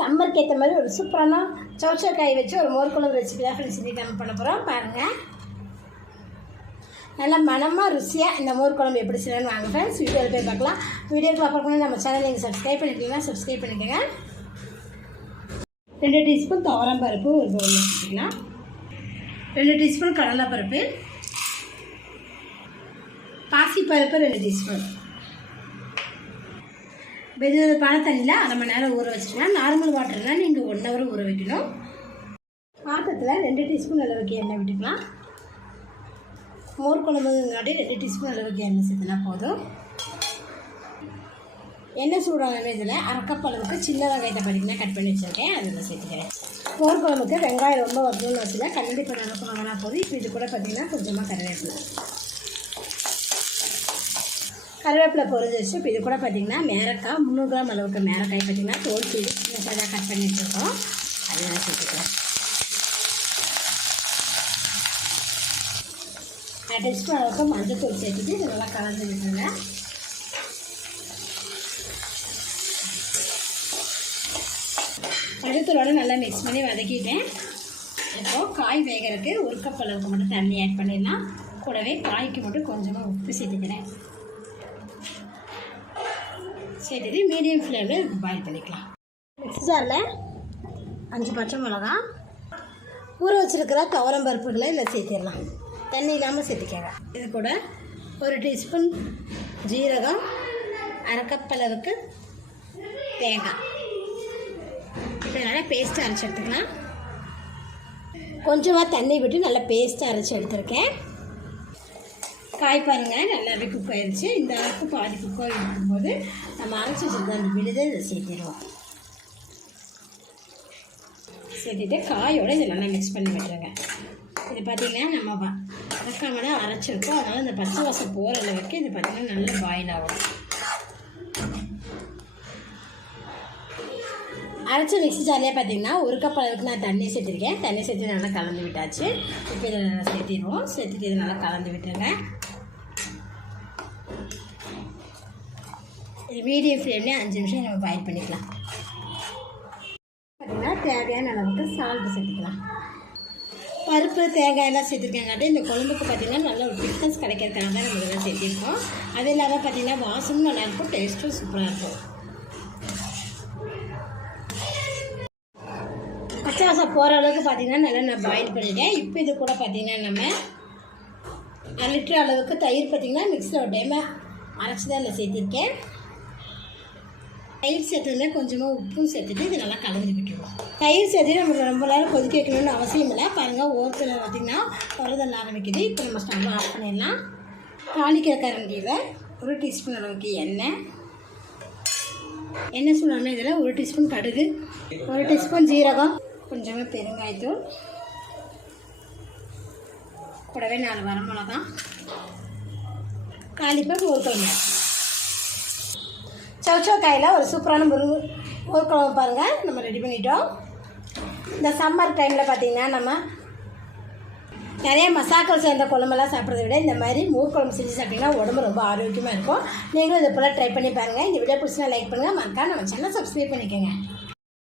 சம்மருக்கு ஏற்ற மாதிரி ஒரு சூப்பரான சௌச்சக்காய் வச்சு ஒரு மோர் குழம்பு ரெசிபி தான் ஃப்ரெண்ட்ஸ் இன்றைக்கி நம்ம பண்ண போகிறோம். பாருங்கள், நல்லா மனமாக ருசியாக இந்த மோர் குழம்பு எப்படி செய்யணும்னு வாங்க ஃப்ரெண்ட்ஸ் வீடியோவில் போய் பார்க்கலாம். வீடியோக்கு பார்க்கணும் நம்ம சேனல் நீங்கள் சப்ஸ்கிரைப் பண்ணிட்டீங்கன்னா சப்ஸ்கிரைப் பண்ணிக்கோங்க. 2 டீஸ்பூன் துவரம் பருப்பு ஒரு பவுல் வச்சுக்கலாம். 2 டீஸ்பூன் கடலைப்பருப்பு, பாசிப்பருப்பு 2 டீஸ்பூன். வெதுவெதுப்பான தண்ணியில் அரை மணி நேரம் ஊற வச்சுக்கலாம். நார்மல் வாட்டர்னால் நீங்கள் 1 ஹவர் ஊற வைக்கணும். பாத்திரத்தில் 2 டீஸ்பூன் அளவுக்கு எண்ணெய் விட்டுக்கலாம். மோர் குழம்புங்காட்டி 2 டீஸ்பூன் அளவுக்கு எண்ணெய் சேர்த்துனா போதும். எண்ணெய் சூடான இதில் 1/2 கப் அளவுக்கு சின்ன வெங்காயத்தை பார்த்தீங்கன்னா கட் பண்ணி வச்சுருக்கேன், அதில் சேர்த்துக்கிறேன். மோர் குழம்புக்கு வெங்காயம் ரொம்ப வரணும்னு வச்சுல கல்லடி பண்ண அளவுக்கு வாங்கினா போதும். இப்போ இது கூட பார்த்திங்கன்னா கொஞ்சமாக கருவேப்பிலை பொரிஞ்சு வச்சு இப்போ இது கூட பார்த்திங்கன்னா மேரக்காய் 300 கிராம் அளவுக்கு மேரக்காய் பார்த்திங்கன்னா தோல் சீடு சின்னதாக கட் பண்ணி வச்சுருக்கோம், அதெல்லாம் சேர்த்துக்கலாம். 1 டீஸ்பூன் அளவுக்கு மஞ்சள் தூள் சேர்த்துட்டு இது நல்லா கலந்து விட்டுருங்க. மஞ்சத்தூளோடு நல்லா மிக்ஸ் பண்ணி வதக்கிட்டேன். இப்போது காய் வேகிறதுக்கு 1 கப் அளவுக்கு மட்டும் தண்ணி ஆட் பண்ணிடலாம். கூடவே காய்க்கு மட்டும் கொஞ்சமாக உப்பு சேர்த்துக்கிறேன். சேர்த்துட்டு மீடியம் ஃப்ளேமில் பாயில் பண்ணிக்கலாம். மிக்ஸி ஜாரில் 5 பச்சை மிளகா, ஊற வச்சுருக்கிற துவரம் பருப்புகளை இதில் சேர்த்திடலாம். தண்ணி இல்லாமல் சேர்த்துக்கங்க. இது கூட 1 டீஸ்பூன் ஜீரகம், 1/2 கப் அளவுக்கு தேங்காய் இப்போ நல்லா பேஸ்ட்டாக அரைச்சி எடுத்துக்கலாம். கொஞ்சமாக தண்ணி விட்டு நல்லா பேஸ்ட்டாக அரைச்சி எடுத்துருக்கேன். காய் பாருங்கள் நல்லாவே குக் ஆயிடுச்சு. இந்த அளவுக்கு பாதி குக்காக இருக்கும்போது நம்ம அரைச்சி வச்சுருக்க அந்த விழுதை இதை சேர்த்திடுவோம். சேர்த்துட்டு காயோடு இதை நல்லா மிக்ஸ் பண்ணி விட்டுருங்க. இது பார்த்திங்கன்னா நம்ம வதக்காம தான் அரைச்சிருக்கோம், அதனால் இந்த பச்சை வாசம் போகிற அளவுக்கு இது பார்த்திங்கன்னா நல்லா பாயில் ஆகும். அரைச்ச மிக்ஸி ஜாரிலே பார்த்திங்கன்னா 1 கப் அளவுக்கு நான் தண்ணி சேர்த்துருக்கேன். தண்ணி சேர்த்து நல்லா கலந்து விட்டாச்சு. இப்போ இதை நல்லா சேர்த்திடுவோம். சேர்த்துட்டு இதை நல்லா கலந்து விட்டுருங்க. இது மீடியம் ஃப்ளேம்லேயே 5 நிமிஷம் நம்ம பாயில் பண்ணிக்கலாம். பார்த்திங்கன்னா தேவையான அளவுக்கு சால்ட்டு சேர்த்துக்கலாம். பருப்பு தேங்காயெல்லாம் சேர்த்துருக்கங்காட்டி இந்த குழம்புக்கு பார்த்திங்கன்னா நல்ல ஒரு திக்னஸ் கிடைக்கிறதுக்காக தான் நம்ம இதெல்லாம் சேர்த்திருக்கோம். அது இல்லாமல் பார்த்திங்கன்னா வாசமும் நல்லாயிருக்கும், டேஸ்ட்டும் சூப்பராக இருக்கும். பச்சை வாசம் போகிற அளவுக்கு பார்த்திங்கன்னா நல்லா நான் பாயில் பண்ணிட்டேன். இப்போ இது கூட பார்த்திங்கன்னா நம்ம 1 லிட்டர் அளவுக்கு தயிர் பார்த்திங்கன்னா மிக்ஸில் ஒரு டைமாக அரைச்சி தான் இல்லை சேர்த்திருக்கேன். தயிர் சேர்த்துமே கொஞ்சமாக உப்பும் சேர்த்துட்டு இது நல்லா கலந்து விட்டுருவோம். தயிர் சேர்த்து நமக்கு ரொம்ப நேரம் கொதிக்க வைக்கணும்னு அவசியம் இல்லை. பாருங்கள், ஓரத்தில் பார்த்திங்கன்னா குறைதல் ஆரம்பிக்குது. இப்போ நம்ம ஸ்டவ் ஆஃப் பண்ணிடலாம். தாளிக்கிற கரண்டியில் 1 டீஸ்பூன் அளவுக்கு எண்ணெய் சூடான இதில் 1 டீஸ்பூன் கடுகு, 1 டீஸ்பூன் ஜீரகம், கொஞ்சமாக பெருங்காயத்தூள், கூடவே 4 வரமிளகா, காலிப்பருப்பு, ஒரு குழம்பு. சௌச்சக்காயில் ஒரு சூப்பரான மோர் குழம்பு பாருங்கள் நம்ம ரெடி பண்ணிட்டோம். இந்த சம்மர் டைமில் பார்த்திங்கன்னா நம்ம நிறைய மசாக்கள் சேர்ந்த குழம்பெல்லாம் சாப்பிட்றத விட இந்த மாதிரி மோர் குழம்பு செஞ்சு சாப்பிட்டிங்கன்னா உடம்பு ரொம்ப ஆரோக்கியமாக இருக்கும். நீங்களும் இதை போல் ட்ரை பண்ணி பாருங்கள். இந்த வீடியோ பிடிச்சினா லைக் பண்ணுங்கள், மறக்காம நம்ம சேனலை சப்ஸ்கிரைப் பண்ணிக்கோங்க.